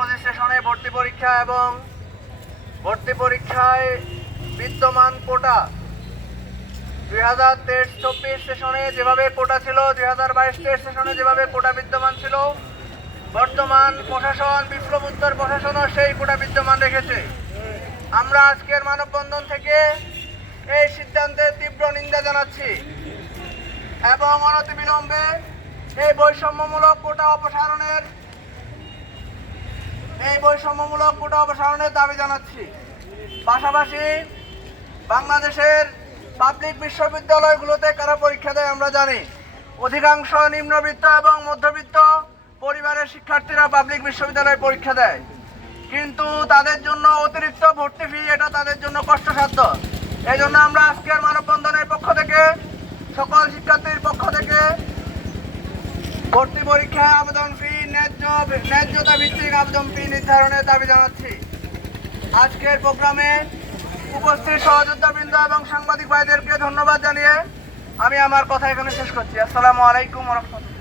23-24 সেশনে ভর্তি পরীক্ষা এবং ভর্তি পরীক্ষায় বিদ্যমান কোটা 2023-24 সেশনে যেভাবে কোটা ছিল, 2022-23 সেশনে যেভাবে কোটা বিদ্যমান ছিল, বর্তমান প্রশাসন, বিপ্লবোত্তর প্রশাসনও সেই কোটা বিদ্যমান রেখেছে। আমরা আজকের মানববন্ধন থেকে এই সিদ্ধান্তের তীব্র নিন্দা জানাচ্ছি এবং অনতিবিলম্বে এই বৈষম্যমূলক কোটা অপসারণের দাবি জানাচ্ছি। পাশাপাশি বাংলাদেশের পাবলিক বিশ্ববিদ্যালয়গুলোতে কারা পরীক্ষা দেয় আমরা জানি। অধিকাংশ নিম্নবিত্ত এবং মধ্যবিত্ত পরিবারের শিক্ষার্থীরা পাবলিক বিশ্ববিদ্যালয়ে পরীক্ষা দেয়, কিন্তু তাদের জন্য অতিরিক্ত ভর্তি ফি এটা তাদের জন্য কষ্টসাধ্য। এই জন্য আমরা আজকের মানববন্ধনের পক্ষ থেকে, সকল শিক্ষার্থীর পক্ষ থেকে ভর্তি পরীক্ষা আবেদন ফি ন্যায্যতা ভিত্তিক আবেদন ফি নির্ধারণের দাবি জানাচ্ছি। আজকের প্রোগ্রামে উপস্থিত সহযোদ্ধাবৃন্দ এবং সাংবাদিক ভাইদেরকে ধন্যবাদ জানিয়ে আমি আমার কথা এখানে শেষ করছি। আসসালামু আলাইকুম ওয়া রাহমাতুল্লাহ।